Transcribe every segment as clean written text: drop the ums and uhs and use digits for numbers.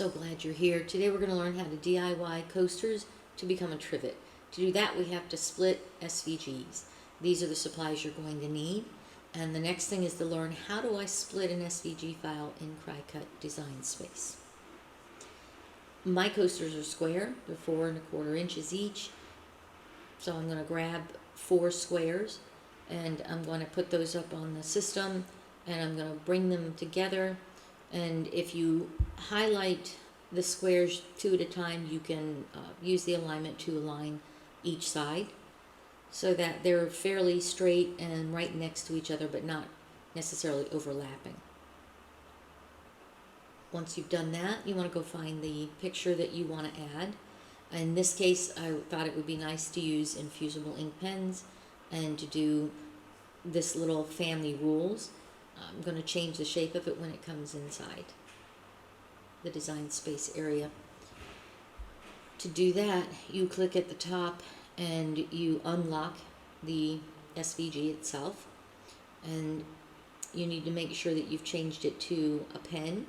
So glad you're here. Today we're going to learn how to DIY coasters to become a trivet. To do that we have to split SVGs. These are the supplies you're going to need. And the next thing is to learn how do I split an SVG file in Cricut Design Space. My coasters are square. They're 4 1/4 inches each. So I'm going to grab 4 squares and I'm going to put those up on the system and I'm going to bring them together. And if you highlight the squares 2 at a time, you can use the alignment to align each side so that they're fairly straight and right next to each other, but not necessarily overlapping. Once you've done that, you want to go find the picture that you want to add. In this case, I thought it would be nice to use Infusible ink pens and to do this little family rules. I'm going to change the shape of it when it comes inside the design space area. To do that, you click at the top and you unlock the SVG itself, and you need to make sure that you've changed it to a pen.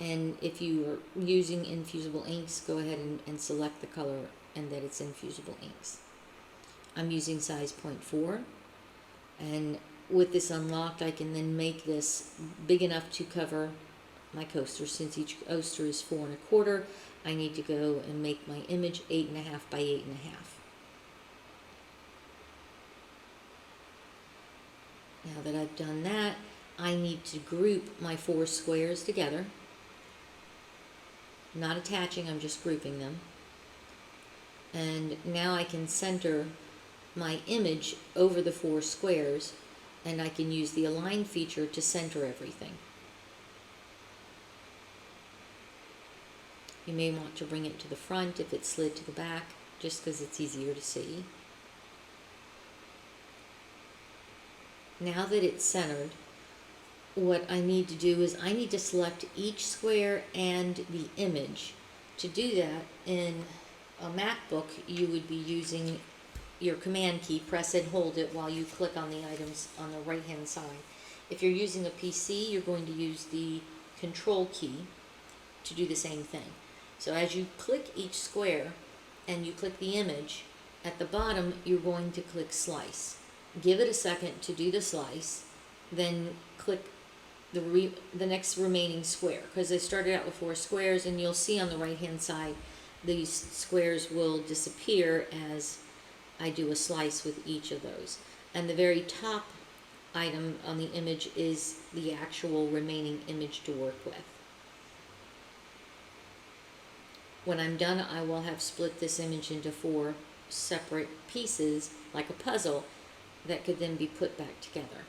And if you are using infusible inks, go ahead and select the color and that it's infusible inks. I'm using size 0.4, and with this unlocked I can then make this big enough to cover my coaster. Since each coaster is 4 1/4, I need to go and make my image 8.5 by 8.5. Now that I've done that, I need to group my 4 squares together. Not attaching, I'm just grouping them. And now I can center my image over the 4 squares, and I can use the align feature to center everything. You may want to bring it to the front if it's slid to the back, just because it's easier to see. Now that it's centered, what I need to do is I need to select each square and the image. To do that, in a MacBook, you would be using your command key, press and hold it while you click on the items on the right hand side. If you're using a PC, you're going to use the control key to do the same thing. So as you click each square and you click the image, at the bottom you're going to click slice. Give it a second to do the slice, then click the next remaining square, because I started out with 4 squares, and you'll see on the right hand side these squares will disappear as I do a slice with each of those. And the very top item on the image is the actual remaining image to work with. When I'm done, I will have split this image into 4 separate pieces, like a puzzle, that could then be put back together.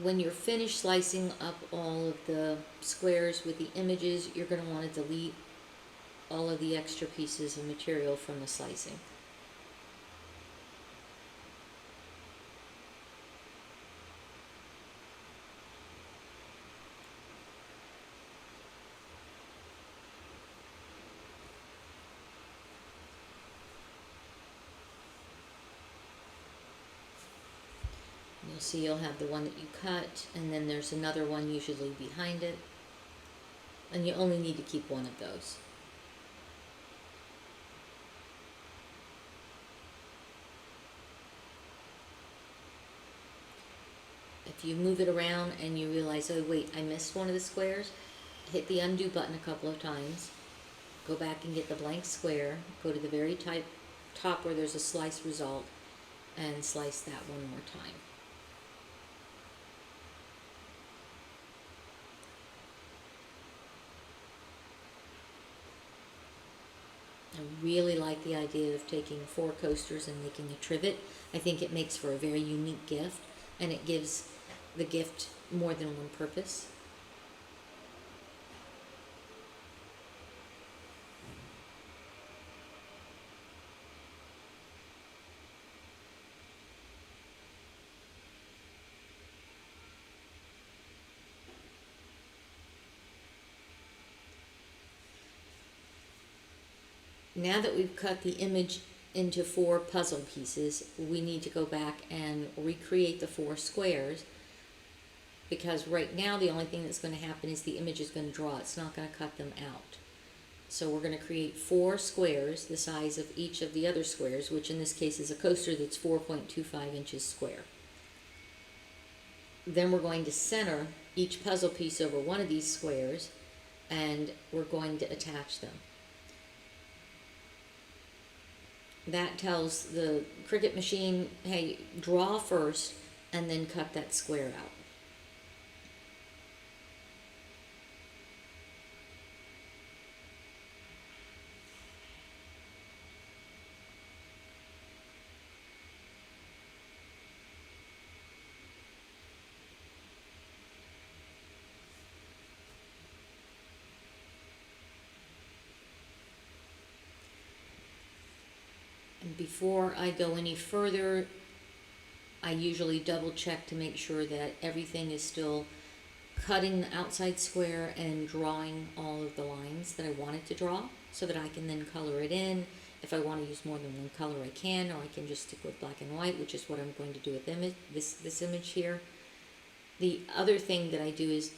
When you're finished slicing up all of the squares with the images, you're going to want to delete all of the extra pieces of material from the slicing. You'll see you'll have the one that you cut, and then there's another one usually behind it, and you only need to keep one of those. If you move it around and you realize, oh wait, I missed one of the squares, hit the undo button a couple of times, go back and get the blank square, go to the very top where there's a slice result, and slice that one more time. I really like the idea of taking 4 coasters and making a trivet. I think it makes for a very unique gift, and it gives the gift more than one purpose. Now that we've cut the image into 4 puzzle pieces, we need to go back and recreate the 4 squares, because right now the only thing that's going to happen is the image is going to draw. It's not going to cut them out. So we're going to create 4 squares, the size of each of the other squares, which in this case is a coaster that's 4.25 inches square. Then we're going to center each puzzle piece over one of these squares, and we're going to attach them. That tells the Cricut machine, hey, draw first and then cut that square out. And before I go any further, I usually double check to make sure that everything is still cutting the outside square and drawing all of the lines that I want it to draw, so that I can then color it in. If I want to use more than one color, I can, or I can just stick with black and white, which is what I'm going to do with this image here. The other thing that I do is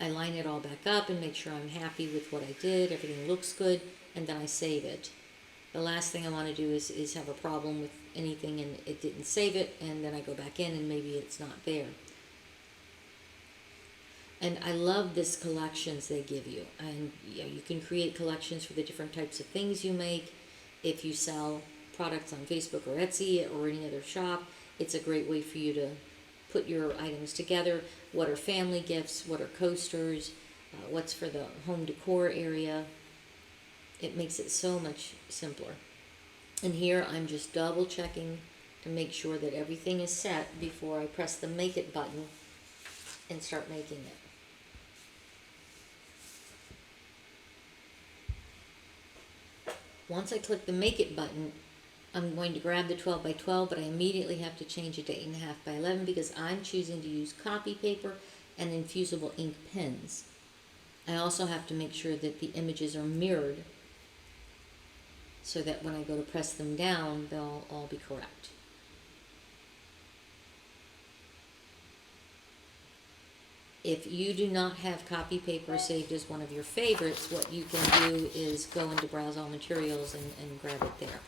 I line it all back up and make sure I'm happy with what I did, everything looks good, and then I save it. The last thing I want to do is have a problem with anything and it didn't save it, and then I go back in and maybe it's not there. And I love this collections they give you. And you can create collections for the different types of things you make. If you sell products on Facebook or Etsy or any other shop, it's a great way for you to put your items together. What are family gifts? What are coasters? What's for the home decor area? It makes it so much simpler. And here I'm just double checking to make sure that everything is set before I press the Make It button and start making it. Once I click the Make It button, I'm going to grab the 12 by 12, but I immediately have to change it to 8.5 by 11 because I'm choosing to use copy paper and infusible ink pens. I also have to make sure that the images are mirrored so that when I go to press them down, they'll all be correct. If you do not have copy paper saved as one of your favorites, what you can do is go into Browse All Materials and grab it there.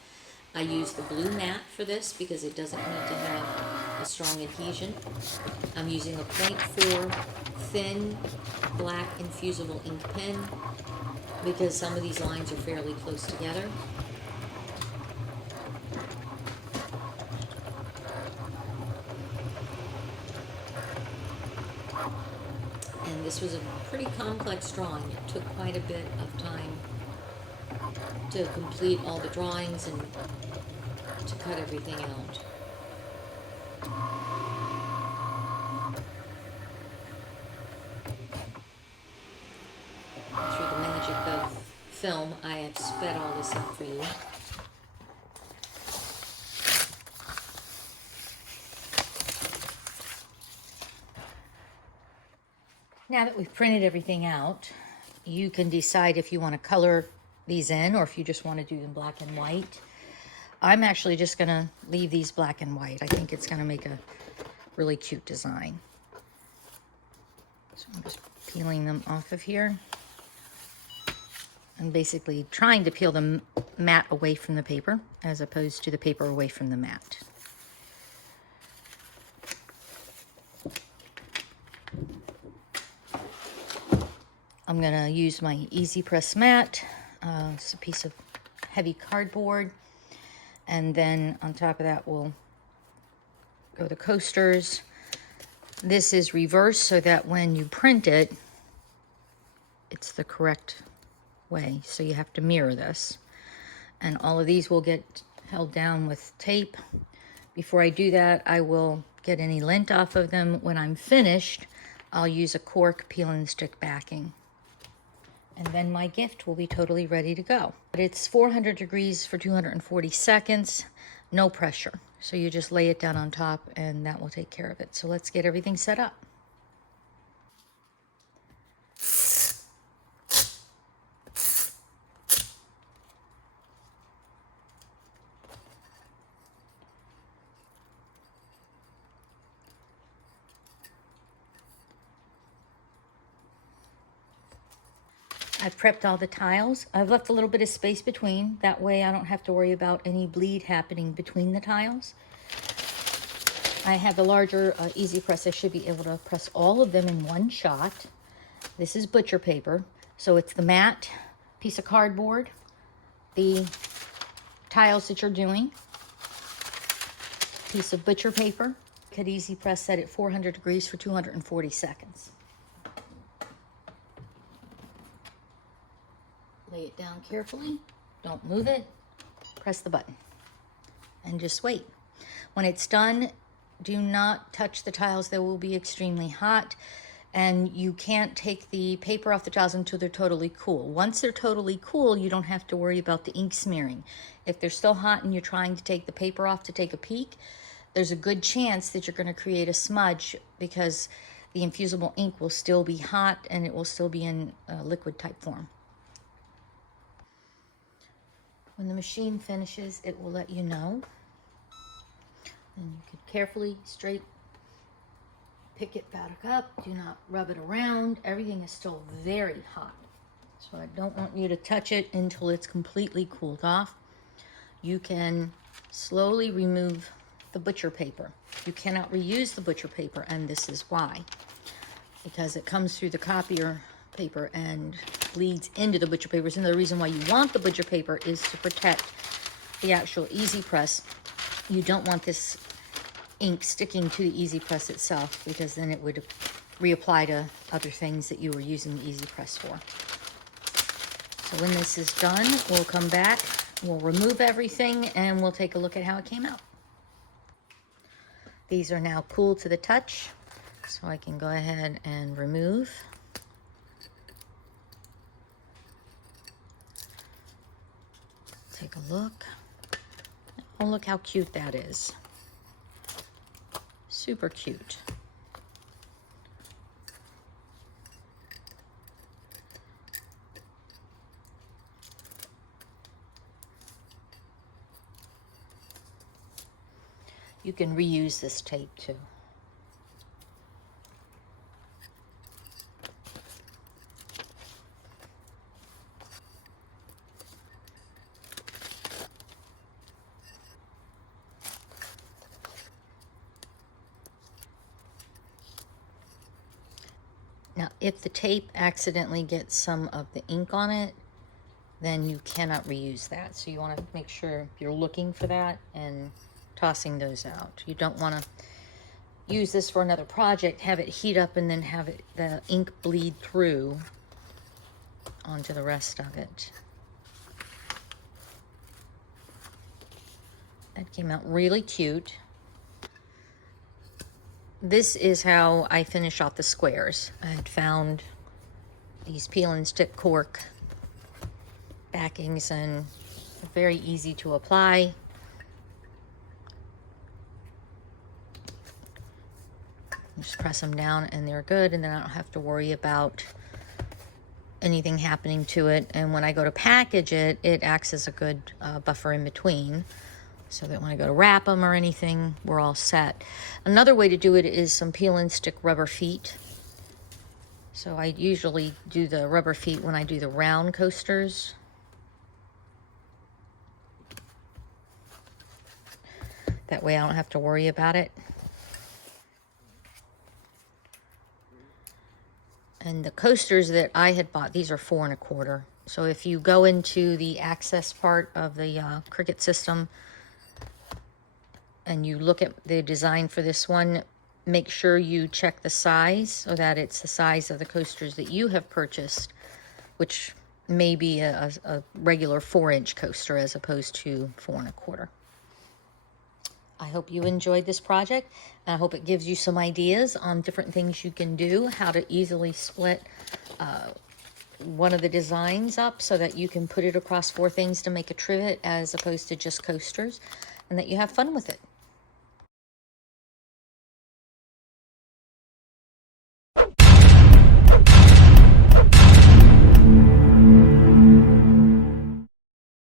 I use the blue matte for this because it doesn't need to have a strong adhesion. I'm using a 0.4 thin black infusible ink pen because some of these lines are fairly close together. And this was a pretty complex drawing. It took quite a bit of time to complete all the drawings and to cut everything out. Through the magic of film, I have sped all this up for you. Now that we've printed everything out, you can decide if you want to color these in or if you just want to do them black and white. I'm actually just going to leave these black and white. I think it's going to make a really cute design. So I'm just peeling them off of here. I'm basically trying to peel the mat away from the paper as opposed to the paper away from the mat. I'm going to use my Easy Press mat. It's a piece of heavy cardboard. And then on top of that, we'll go the coasters. This is reversed so that when you print it, it's the correct way. So you have to mirror this. And all of these will get held down with tape. Before I do that, I will get any lint off of them. When I'm finished, I'll use a cork peel and stick backing. And then my gift will be totally ready to go. But it's 400 degrees for 240 seconds, no pressure. So you just lay it down on top and that will take care of it. So let's get everything set up. I've prepped all the tiles. I've left a little bit of space between. That way I don't have to worry about any bleed happening between the tiles. I have the larger Easy Press. I should be able to press all of them in one shot. This is butcher paper. So it's the matte piece of cardboard, the tiles that you're doing, piece of butcher paper. Could Easy Press set at 400 degrees for 240 seconds. Lay it down carefully. Don't move it. Press the button and just wait. When it's done, do not touch the tiles. They will be extremely hot, and you can't take the paper off the tiles until they're totally cool. Once they're totally cool, you don't have to worry about the ink smearing. If they're still hot and you're trying to take the paper off to take a peek, there's a good chance that you're going to create a smudge because the infusible ink will still be hot and it will still be in liquid type form. When the machine finishes, it will let you know. And you can carefully pick it back up. Do not rub it around. Everything is still very hot. So I don't want you to touch it until it's completely cooled off. You can slowly remove the butcher paper. You cannot reuse the butcher paper, and this is why. Because it comes through the copier paper and bleeds into the butcher paper. And the reason why you want the butcher paper is to protect the actual Easy Press. You don't want this ink sticking to the Easy Press itself, because then it would reapply to other things that you were using the Easy Press for. So when this is done, we'll come back, we'll remove everything, and we'll take a look at how it came out. These are now cool to the touch, so I can go ahead and remove. Take a look. Oh, look how cute that is. Super cute. You can reuse this tape too. Now, if the tape accidentally gets some of the ink on it, then you cannot reuse that. So you want to make sure you're looking for that and tossing those out. You don't want to use this for another project, have it heat up, and then have the ink bleed through onto the rest of it. That came out really cute. This is how I finish off the squares. I had found these peel and stick cork backings, and they're very easy to apply. Just press them down and they're good, and then I don't have to worry about anything happening to it. And when I go to package it, it acts as a good buffer in between, so that when I go to wrap them or anything, we're all set. Another way to do it is some peel and stick rubber feet. So I usually do the rubber feet when I do the round coasters. That way I don't have to worry about it. And the coasters that I had bought, these are 4 1/4. So if you go into the access part of the Cricut system and you look at the design for this one, make sure you check the size so that it's the size of the coasters that you have purchased, which may be a regular 4-inch coaster as opposed to 4 1/4. I hope you enjoyed this project. I hope it gives you some ideas on different things you can do, how to easily split one of the designs up so that you can put it across 4 things to make a trivet as opposed to just coasters, and that you have fun with it.